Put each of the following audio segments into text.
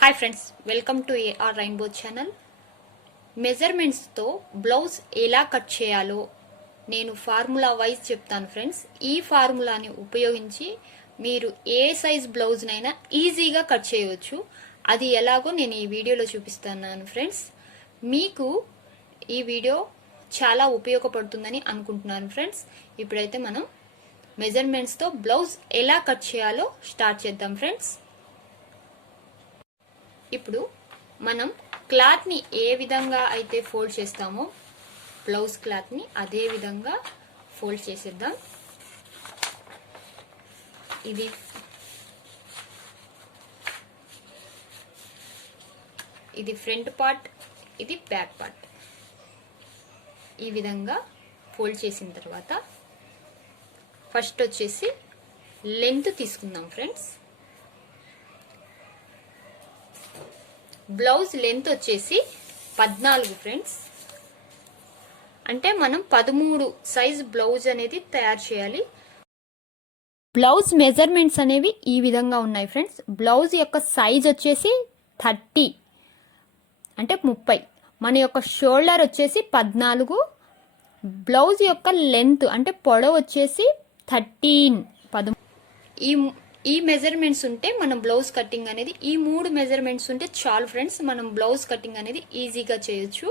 Hi friends, welcome to AR rainbow channel. మెజర్మెంట్స్తో blouse ఎలా cut చేయాలో నేను ఫార్ములా వైజ్ చెప్తాను ఫ్రెండ్స్. ఈ ఫార్ములాని ఉపయోగించి మీరు ఏ సైజ్ బ్లౌజ్నైనా ఈజీగా కట్ చేయవచ్చు. అది ఎలాగో నేను ఈ వీడియోలో చూపిస్తున్నాను ఫ్రెండ్స్. మీకు ఈ వీడియో చాలా ఉపయోగపడుతుందని అనుకుంటున్నాను ఫ్రెండ్స్. ఇప్పుడైతే మనం మెజర్మెంట్స్తో బ్లౌజ్ ఎలా కట్ చేయాలో స్టార్ట్ చేద్దాం ఫ్రెండ్స్. ఇప్పుడు మనం క్లాత్ని ఏ విధంగా అయితే ఫోల్డ్ చేస్తామో బ్లౌజ్ క్లాత్ని అదే విధంగా ఫోల్డ్ చేసేద్దాం. ఇది ఫ్రంట్ పార్ట్, ఇది బ్యాక్ పార్ట్. ఈ విధంగా ఫోల్డ్ చేసిన తర్వాత ఫస్ట్ వచ్చేసి లెంత్ తీసుకుందాం ఫ్రెండ్స్. బ్లౌజ్ లెంత్ వచ్చేసి 14 ఫ్రెండ్స్. అంటే మనం 13 సైజ్ బ్లౌజ్ అనేది తయారు చేయాలి. బ్లౌజ్ మెజర్మెంట్స్ అనేవి ఈ విధంగా ఉన్నాయి ఫ్రెండ్స్. బ్లౌజ్ యొక్క సైజ్ వచ్చేసి 30 అంటే 30. మన యొక్క షోల్డర్ వచ్చేసి 14. బ్లౌజ్ యొక్క లెంత్ అంటే పొడవు వచ్చేసి 13. ఈ మెజర్మెంట్స్ ఉంటే మనం బ్లౌజ్ కటింగ్ అనేది ఈ 3 మెజర్మెంట్స్ ఉంటే చాలు ఫ్రెండ్స్. మనం బ్లౌజ్ కటింగ్ అనేది ఈజీగా చేయొచ్చు.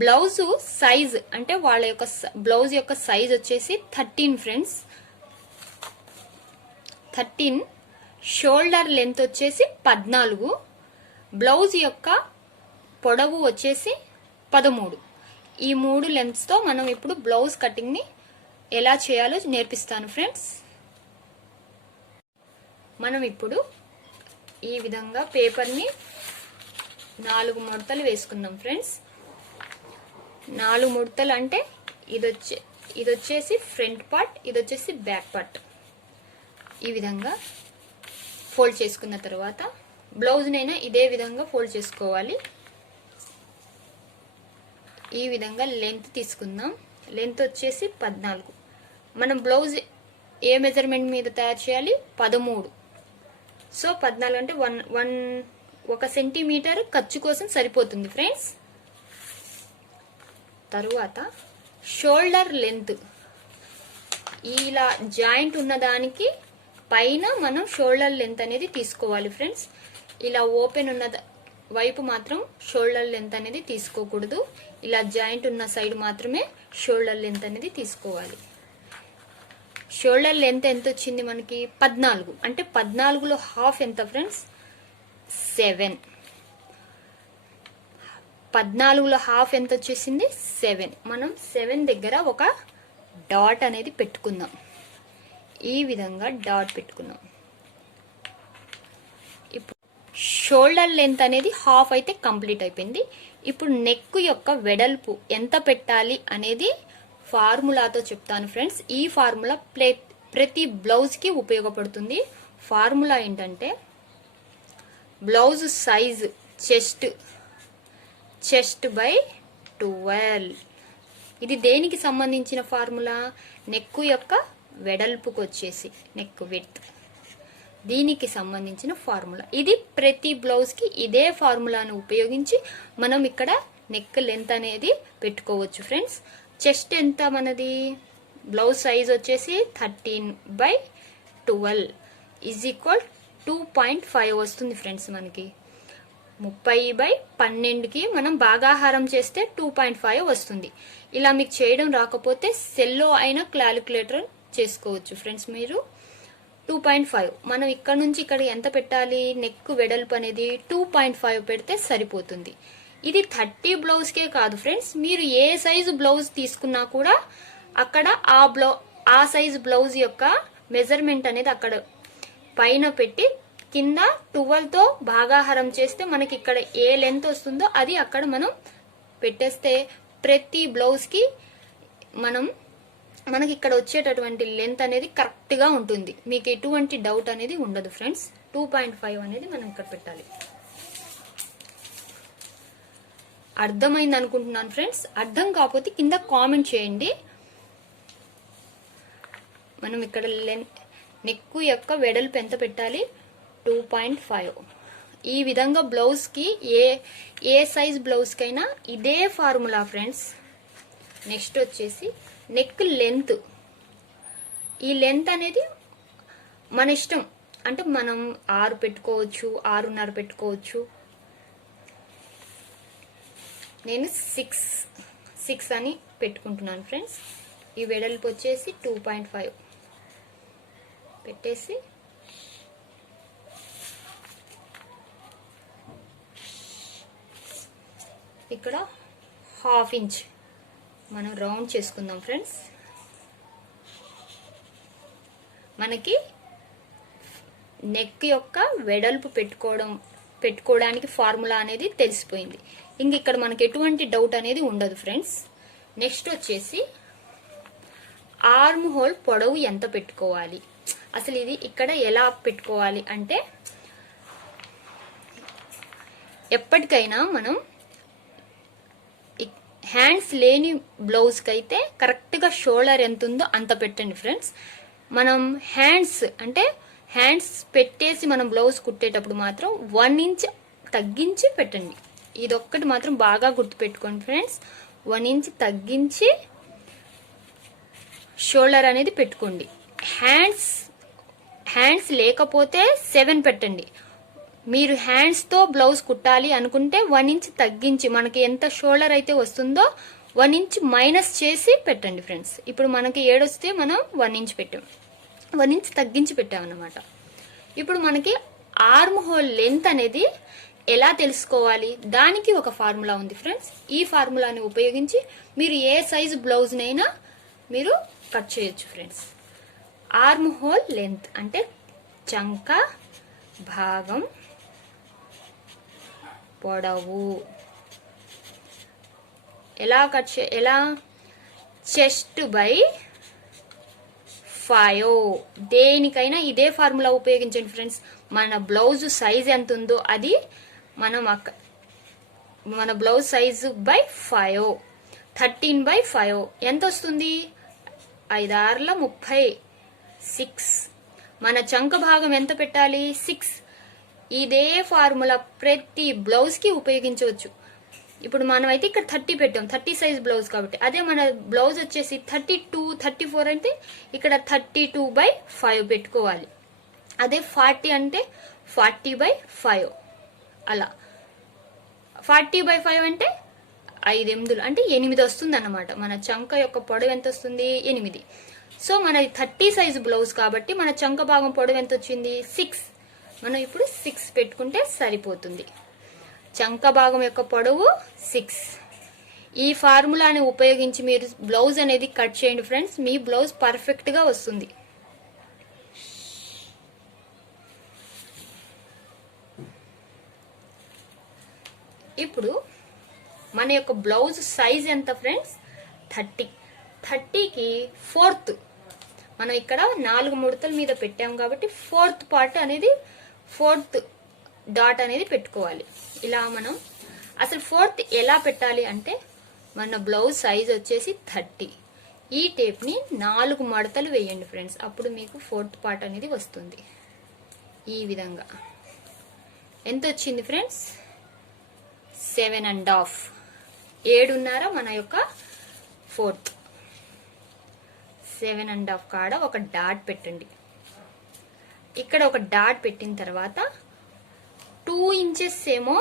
బ్లౌజ్ సైజ్ అంటే వాళ్ళ యొక్క బ్లౌజ్ యొక్క సైజ్ వచ్చేసి 13 ఫ్రెండ్స్. 13. షోల్డర్ లెంత్ వచ్చేసి 14. బ్లౌజ్ యొక్క పొడవు వచ్చేసి 13. ఈ 3 లెంత్స్తో మనం ఇప్పుడు బ్లౌజ్ కటింగ్ని ఎలా చేయాలో నేర్పిస్తాను ఫ్రెండ్స్. మనం ఇప్పుడు ఈ విధంగా పేపర్ని 4 ముడతలు వేసుకుందాం ఫ్రెండ్స్. 4 ముడతలు అంటే ఇది వచ్చేసి ఫ్రంట్ పార్ట్, ఇది వచ్చేసి బ్యాక్ పార్ట్. ఈ విధంగా ఫోల్డ్ చేసుకున్న తర్వాత బ్లౌజ్నైనా ఇదే విధంగా ఫోల్డ్ చేసుకోవాలి. ఈ విధంగా లెంత్ తీసుకుందాం. లెంత్ వచ్చేసి 14. మనం బ్లౌజ్ ఏ మెజర్మెంట్ మీద తయారు చేయాలి? 13. సో 14 అంటే 1 సెంటీమీటర్ ఖర్చు కోసం సరిపోతుంది ఫ్రెండ్స్. తరువాత షోల్డర్ లెంత్, ఇలా జాయింట్ ఉన్నదానికి పైన మనం షోల్డర్ లెంత్ అనేది తీసుకోవాలి ఫ్రెండ్స్. ఇలా ఓపెన్ ఉన్న వైపు మాత్రం షోల్డర్ లెంత్ అనేది తీసుకోకూడదు. ఇలా జాయింట్ ఉన్న సైడ్ మాత్రమే షోల్డర్ లెంత్ అనేది తీసుకోవాలి. షోల్డర్ లెంత్ ఎంత వచ్చింది మనకి? 14. అంటే 14లో హాఫ్ ఎంత ఫ్రెండ్స్? 7. 14లో హాఫ్ ఎంత వచ్చేసింది? 7. మనం 7 దగ్గర ఒక డాట్ అనేది పెట్టుకుందాం. ఈ విధంగా డాట్ పెట్టుకుందాం. ఇప్పుడు షోల్డర్ లెంత్ అనేది హాఫ్ అయితే కంప్లీట్ అయిపోయింది. ఇప్పుడు నెక్ యొక్క వెడల్పు ఎంత పెట్టాలి అనేది ఫార్ములాతో చెప్తాను ఫ్రెండ్స్. ఈ ఫార్ములా ప్రతి బ్లౌజ్కి ఉపయోగపడుతుంది. ఫార్ములా ఏంటంటే బ్లౌజ్ సైజ్ చెస్ట్ బై 12. ఇది దేనికి సంబంధించిన ఫార్ములా? నెక్ యొక్క వెడల్పుకు వచ్చేసి నెక్ విడ్త్, దీనికి సంబంధించిన ఫార్ములా. ఇది ప్రతి బ్లౌజ్కి ఇదే ఫార్ములాను ఉపయోగించి మనం ఇక్కడ నెక్ లెంత్ అనేది పెట్టుకోవచ్చు ఫ్రెండ్స్. చెస్ట్ ఎంత మనది? బ్లౌజ్ సైజ్ వచ్చేసి 13/12 ఈజ్ ఈక్వల్ 2.5 వస్తుంది ఫ్రెండ్స్. మనకి 30/12కి మనం భాగాహారం చేస్తే 2.5 వస్తుంది. ఇలా మీకు చేయడం రాకపోతే సెల్లో అయినా క్యాలిక్యులేటర్ చేసుకోవచ్చు ఫ్రెండ్స్. మీరు 2.5 మనం ఇక్కడ నుంచి ఇక్కడ ఎంత పెట్టాలి? నెక్ వెడల్పు అనేది 2.5 పెడితే సరిపోతుంది. ఇది 30 బ్లౌజ్కే కాదు ఫ్రెండ్స్, మీరు ఏ సైజు బ్లౌజ్ తీసుకున్నా కూడా అక్కడ ఆ సైజు బ్లౌజ్ యొక్క మెజర్మెంట్ అనేది అక్కడ పైన పెట్టి కింద 12తో భాగాహారం చేస్తే మనకి ఇక్కడ ఏ లెంత్ వస్తుందో అది అక్కడ మనం పెట్టేస్తే ప్రతి బ్లౌజ్కి మనకి ఇక్కడ వచ్చేటటువంటి లెంత్ అనేది కరెక్ట్గా ఉంటుంది. మీకు ఎటువంటి డౌట్ అనేది ఉండదు ఫ్రెండ్స్. 2.5 అనేది మనం ఇక్కడ పెట్టాలి. అర్థమైంది అనుకుంటున్నాను ఫ్రెండ్స్. అర్థం కాకపోతే కింద కామెంట్ చేయండి. మనం ఇక్కడ నెక్ యొక్క వెడల్పు ఎంత పెట్టాలి? 2.5. ఈ విధంగా బ్లౌజ్కి ఏ సైజ్ బ్లౌజ్కైనా ఇదే ఫార్ములా ఫ్రెండ్స్. నెక్స్ట్ వచ్చేసి నెక్ లెంత్. ఈ లెంత్ అనేది మన ఇష్టం, అంటే మనం 6 పెట్టుకోవచ్చు, 6.5 పెట్టుకోవచ్చు. నేను 6 అని పెట్టుకుంటున్నాను ఫ్రెండ్స్. ఈ వెడల్పు వచ్చేసి 2.5 పెట్టేసి ఇక్కడ 1/2 ఇంచ్ మనం రౌండ్ చేసుకుందాం ఫ్రెండ్స్. మనకి నెక్ యొక్క వెడల్పు పెట్టుకోవడానికి ఫార్ములా అనేది తెలిసిపోయింది. ఇంక ఇక్కడ మనకి ఎటువంటి డౌట్ అనేది ఉండదు ఫ్రెండ్స్. నెక్స్ట్ వచ్చేసి ఆర్మ్ హోల్ పొడవు ఎంత పెట్టుకోవాలి, అసలు ఇది ఇక్కడ ఎలా పెట్టుకోవాలి అంటే, ఎప్పటికైనా మనం హ్యాండ్స్ లేని బ్లౌజ్కి అయితే కరెక్ట్గా షోల్డర్ ఎంత ఉందో అంత పెట్టండి ఫ్రెండ్స్. మనం హ్యాండ్స్ పెట్టేసి మనం బ్లౌజ్ కుట్టేటప్పుడు మాత్రం 1 ఇంచ్ తగ్గించి పెట్టండి. ఇదొక్కటి మాత్రం బాగా గుర్తుపెట్టుకోండి ఫ్రెండ్స్. 1 ఇంచ్ తగ్గించి షోల్డర్ అనేది పెట్టుకోండి. హ్యాండ్స్ లేకపోతే 7 పెట్టండి. మీరు హ్యాండ్స్తో బ్లౌజ్ కుట్టాలి అనుకుంటే 1 ఇంచ్ తగ్గించి, మనకి ఎంత షోల్డర్ అయితే వస్తుందో 1 ఇంచ్ మైనస్ చేసి పెట్టండి ఫ్రెండ్స్. ఇప్పుడు మనకి 7 వస్తే మనం 1 ఇంచ్ పెట్టాం, 1 ఇంచ్ తగ్గించి పెట్టామన్నమాట. ఇప్పుడు మనకి ఆర్మ్ హోల్ లెంత్ అనేది ఎలా తెలుసుకోవాలి, దానికి ఒక ఫార్ములా ఉంది ఫ్రెండ్స్. ఈ ఫార్ములాని ఉపయోగించి మీరు ఏ సైజు బ్లౌజ్నైనా మీరు కట్ చేయొచ్చు ఫ్రెండ్స్. ఆర్మ్ హోల్ లెంత్ అంటే చంక భాగం పొడవు. ఎలా చెస్ట్ బై 5. దేనికైనా ఇదే ఫార్ములా ఉపయోగించండి ఫ్రెండ్స్. మన బ్లౌజ్ సైజ్ ఎంత ఉందో అది మన బ్లౌజ్ సైజు బై 5, 13/5 ఎంత వస్తుంది? 5 36. మన చంక భాగం ఎంత పెట్టాలి? 6. ఇదే ఫార్ములా ప్రతి బ్లౌజ్కి ఉపయోగించవచ్చు. ఇప్పుడు మనం అయితే ఇక్కడ 30 పెట్టాం, 30 సైజ్ బ్లౌజ్ కాబట్టి. అదే మన బ్లౌజ్ వచ్చేసి 32, 34 అంటే ఇక్కడ 32/5 పెట్టుకోవాలి. అదే 40 అంటే 40/5. అలా 40/5 అంటే 5 ఎనిమిదిలు అంటే 8 వస్తుంది అన్నమాట. మన చంక యొక్క పొడవు ఎంత వస్తుంది? 8. సో మన 30 సైజ్ బ్లౌజ్ కాబట్టి మన చంక భాగం పొడవు ఎంత వచ్చింది? 6. మనం ఇప్పుడు 6 పెట్టుకుంటే సరిపోతుంది. చంక భాగం యొక్క పొడవు 6. ఈ ఫార్ములాని ఉపయోగించి మీరు బ్లౌజ్ అనేది కట్ చేయండి ఫ్రెండ్స్. మీ బ్లౌజ్ పర్ఫెక్ట్గా వస్తుంది. ఇప్పుడు మన యొక్క బ్లౌజ్ సైజ్ ఎంత ఫ్రెండ్స్? 30. 30కి 4th మనం ఇక్కడ 4 ముడతల మీద పెట్టాం కాబట్టి 4th పార్ట్ అనేది 4th డాట్ అనేది పెట్టుకోవాలి. ఇలా మనం అసలు 4th ఎలా పెట్టాలి అంటే, మన బ్లౌజ్ సైజ్ వచ్చేసి 30. ఈ టేప్ని 4 మడతలు వేయండి ఫ్రెండ్స్. అప్పుడు మీకు 4th పార్ట్ అనేది వస్తుంది. ఈ విధంగా ఎంత వచ్చింది ఫ్రెండ్స్? 7.5. 7.5 మన యొక్క 4th. 7.5 కాడ ఒక డాట్ పెట్టండి. ఇక్కడ ఒక డాట్ పెట్టిన తర్వాత 2 ఇంచెస్ ఏమో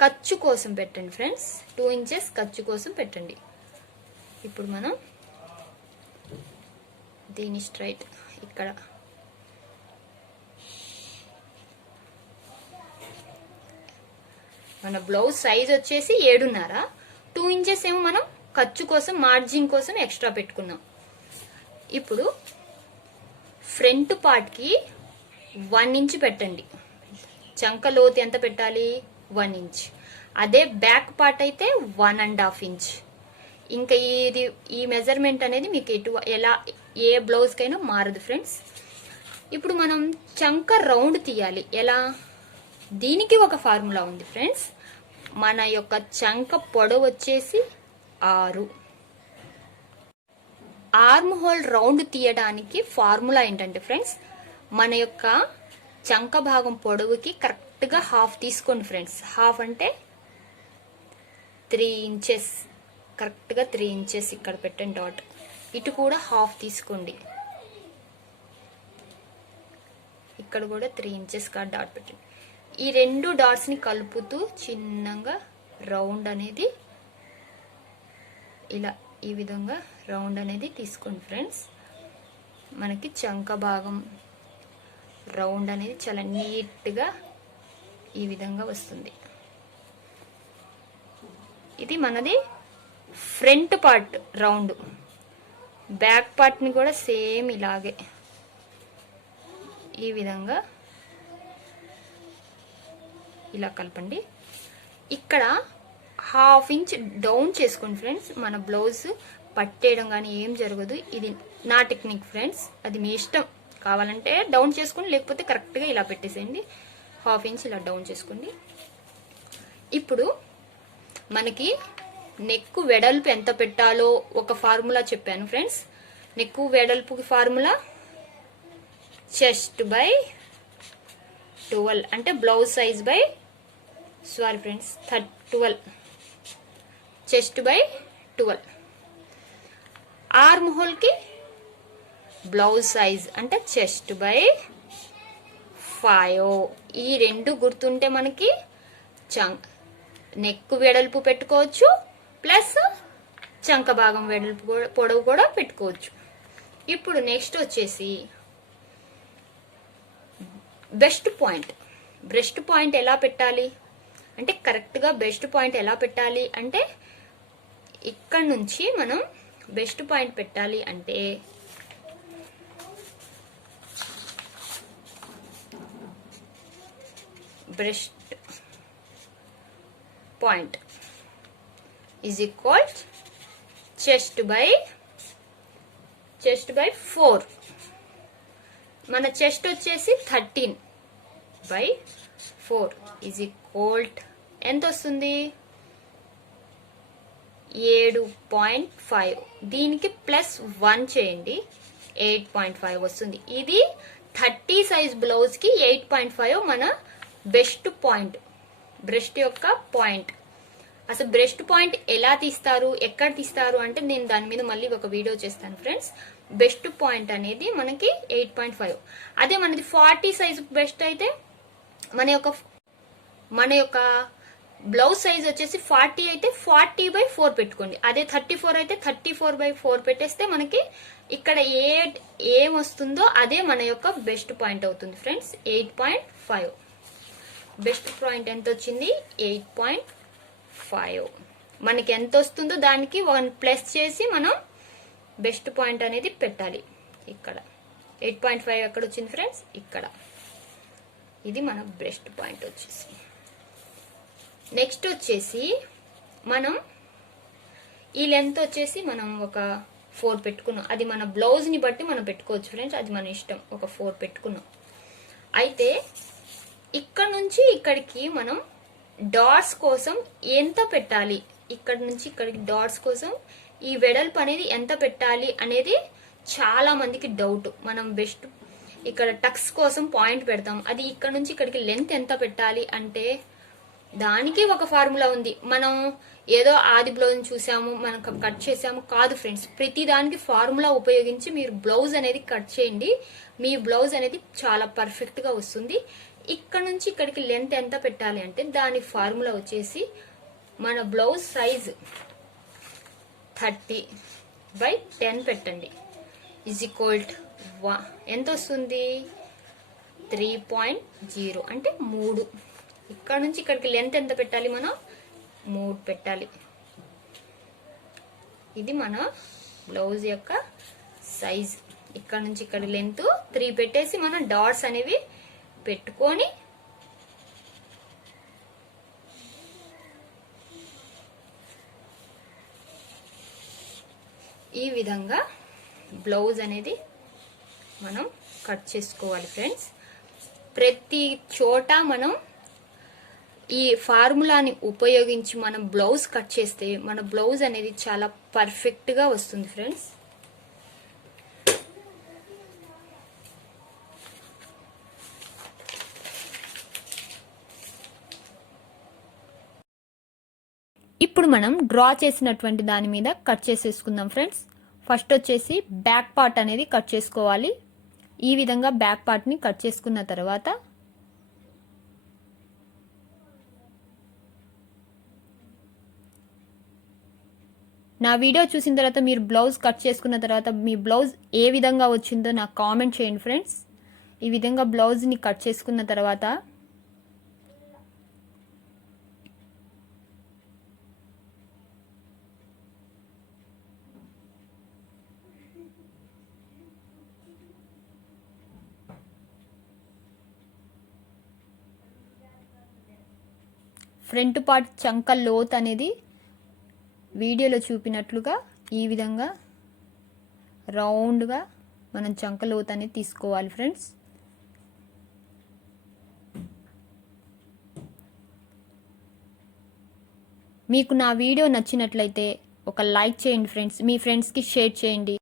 ఖర్చు కోసం పెట్టండి ఫ్రెండ్స్. 2 ఇంచెస్ ఖర్చు కోసం పెట్టండి. ఇప్పుడు మనం దీని స్ట్రైట్ ఇక్కడ మన బ్లౌజ్ సైజ్ వచ్చేసి 7.5. 2 ఇంచెస్ ఏమో మనం ఖర్చు కోసం, మార్జిన్ కోసం ఎక్స్ట్రా పెట్టుకున్నాం. ఇప్పుడు ఫ్రంట్ పార్ట్కి 1 ఇంచ్ పెట్టండి. చంక లోతు ఎంత పెట్టాలి? 1 ఇంచ్. అదే బ్యాక్ పార్ట్ అయితే 1.5 ఇంచ్. ఇంకా ఈ మెజర్మెంట్ అనేది మీకు ఏ బ్లౌజ్కైనా మారదు ఫ్రెండ్స్. ఇప్పుడు మనం చంక రౌండ్ తీయాలి. ఎలా? దీనికి ఒక ఫార్ములా ఉంది ఫ్రెండ్స్. మన యొక్క చంక పొడవు వచ్చేసి 6. ఆర్మ్ హోల్ రౌండ్ తీయడానికి ఫార్ములా ఏంటంటే ఫ్రెండ్స్, మన యొక్క చంక భాగం పొడవుకి కరెక్ట్గా హాఫ్ తీసుకోండి ఫ్రెండ్స్. హాఫ్ అంటే 3 ఇంచెస్, కరెక్ట్గా 3 ఇంచెస్ ఇక్కడ పెట్టండి డాట్. ఇటు కూడా హాఫ్ తీసుకోండి, ఇక్కడ కూడా 3 ఇంచెస్ డాట్ పెట్టండి. ఈ 2 డాట్స్ని కలుపుతూ చిన్నగా రౌండ్ అనేది ఇలా ఈ విధంగా రౌండ్ అనేది తీసుకోండి ఫ్రెండ్స్. మనకి చంక భాగం రౌండ్ అనేది చాలా నీట్గా ఈ విధంగా వస్తుంది. ఇది మనది ఫ్రంట్ పార్ట్ రౌండ్. బ్యాక్ పార్ట్ని కూడా సేమ్ ఇలాగే ఈ విధంగా ఇలా కలపండి. ఇక్కడ హాఫ్ ఇంచ్ డౌన్ చేసుకోండి ఫ్రెండ్స్. మన బ్లౌజ్ పట్టేయడం కానీ ఏం జరగదు. ఇది నా టెక్నిక్ ఫ్రెండ్స్, అది మీ ఇష్టం. కావాలంటే డౌన్ చేసుకోండి, లేకపోతే కరెక్ట్గా ఇలా పెట్టేసేయండి. హాఫ్ ఇంచ్ ఇలా డౌన్ చేసుకోండి. ఇప్పుడు మనకి నెక్ వెడల్పు ఎంత పెట్టాలో ఒక ఫార్ములా చెప్పాను ఫ్రెండ్స్. నెక్ వెడల్పుకి ఫార్ములా చెస్ట్ బై 12 అంటే blouse size by sorry friends 12, chest by 12. Arm హోల్కి బ్లౌజ్ సైజ్ అంటే చెస్ట్ బై 5. ఈ 2 గుర్తుంటే మనకి నెక్ వెడల్పు పెట్టుకోవచ్చు, ప్లస్ చంక భాగం వెడల్పు పొడవు కూడా పెట్టుకోవచ్చు. ఇప్పుడు నెక్స్ట్ వచ్చేసి బ్రెస్ట్ పాయింట్ ఎలా పెట్టాలి అంటే, కరెక్ట్గా బెస్ట్ పాయింట్ ఎలా పెట్టాలి అంటే, ఇక్కడ నుంచి మనం బెస్ట్ పాయింట్ పెట్టాలి అంటే breast point is equal chest by 4. మన చెస్ట్ వచ్చేసి 13/4 ఈజ్ ఈక్వల్ ఎంత వస్తుంది 7.5. దీనికి +1 చేయండి 8.5 వస్తుంది. ఇది 30 సైజ్ బ్లౌజ్ కి 8.5 మన బెస్ట్ పాయింట్, బ్రెస్ట్ యొక్క పాయింట్. అసలు బ్రెస్ట్ పాయింట్ ఎలా తీస్తారు, ఎక్కడ తీస్తారు అంటే నేను దాని మీద మళ్ళీ ఒక వీడియో చేస్తాను ఫ్రెండ్స్. బెస్ట్ పాయింట్ అనేది మనకి 8.5. అదే మనది 40 సైజ్ బెస్ట్ అయితే మన యొక్క బ్లౌజ్ సైజ్ వచ్చేసి 40 అయితే 40/4 పెట్టుకోండి. అదే 34 అయితే 34/4 పెట్టేస్తే మనకి ఇక్కడ ఏం వస్తుందో అదే మన యొక్క బెస్ట్ పాయింట్ అవుతుంది ఫ్రెండ్స్. 8.5 బెస్ట్ పాయింట్ ఎంత వచ్చింది 8.5. మనకి ఎంత వస్తుందో దానికి 1 ప్లస్ చేసి మనం బెస్ట్ పాయింట్ అనేది పెట్టాలి. ఇక్కడ 8.5 ఎక్కడ వచ్చింది ఫ్రెండ్స్, ఇక్కడ. ఇది మన బెస్ట్ పాయింట్ వచ్చేసి. నెక్స్ట్ వచ్చేసి మనం ఈ లెంత్ వచ్చేసి మనం ఒక 4 పెట్టుకున్నాం. అది మన బ్లౌజ్ని బట్టి మనం పెట్టుకోవచ్చు ఫ్రెండ్స్, అది మన ఇష్టం. ఒక 4 పెట్టుకున్నాం. అయితే ఇక్కడ నుంచి ఇక్కడికి మనం డాట్స్ కోసం ఎంత పెట్టాలి, ఇక్కడ నుంచి ఇక్కడికి డాట్స్ కోసం ఈ వెడల్పు అనేది ఎంత పెట్టాలి అనేది చాలా మందికి డౌట్. మనం బెస్ట్ ఇక్కడ టక్స్ కోసం పాయింట్ పెడతాం, అది ఇక్కడ నుంచి ఇక్కడికి లెంత్ ఎంత పెట్టాలి అంటే దానికి ఒక ఫార్ములా ఉంది. మనం ఏదో ఆది బ్లౌజ్ చూసాము మనం కట్ చేసాము కాదు ఫ్రెండ్స్. ప్రతి దానికి ఫార్ములా ఉపయోగించి మీరు బ్లౌజ్ అనేది కట్ చేయండి, మీ బ్లౌజ్ అనేది చాలా పర్ఫెక్ట్ గా వస్తుంది. ఇక్కడ నుంచి ఇక్కడికి లెంత్ ఎంత పెట్టాలి అంటే దాని ఫార్ములా వచ్చేసి మన బ్లౌజ్ సైజ్ 30/10 పెట్టండి ఈజ్ ఈక్వల్ ఎంత వస్తుంది 3.0 అంటే 3. ఇక్కడ నుంచి ఇక్కడికి లెంత్ ఎంత పెట్టాలి, మనం 3 పెట్టాలి. ఇది మన బ్లౌజ్ యొక్క సైజ్. ఇక్కడ నుంచి ఇక్కడ లెంత్ 3 పెట్టేసి మనం డాట్స్ అనేవి పెట్టుకొని ఈ విధంగా బ్లౌజ్ అనేది మనం కట్ చేసుకోవాలి ఫ్రెండ్స్. ప్రతి చోట మనం ఈ ఫార్ములాని ఉపయోగించి మనం బ్లౌజ్ కట్ చేస్తే మన బ్లౌజ్ అనేది చాలా పర్ఫెక్ట్ గా వస్తుంది ఫ్రెండ్స్. ఇప్పుడు మనం డ్రా చేసినటువంటి దాని మీద కట్ చేసేసుకుందాం ఫ్రెండ్స్. ఫస్ట్ వచ్చేసి బ్యాక్ పార్ట్ అనేది కట్ చేసుకోవాలి. ఈ విధంగా బ్యాక్ పార్ట్ని కట్ చేసుకున్న తర్వాత నా వీడియో చూసిన తర్వాత మీరు బ్లౌజ్ కట్ చేసుకున్న తర్వాత మీ బ్లౌజ్ ఏ విధంగా వచ్చిందో నాకు కామెంట్ చేయండి ఫ్రెండ్స్. ఈ విధంగా బ్లౌజ్ని కట్ చేసుకున్న తర్వాత ఫ్రంట్ పార్ట్ చంక లోత్ అనేది వీడియోలో చూపినట్లుగా ఈ విధంగా రౌండ్గా మనం చంక లోత్ అనేది తీసుకోవాలి ఫ్రెండ్స్. మీకు నా వీడియో నచ్చినట్లయితే ఒక లైక్ చేయండి ఫ్రెండ్స్. మీ ఫ్రెండ్స్కి షేర్ చేయండి.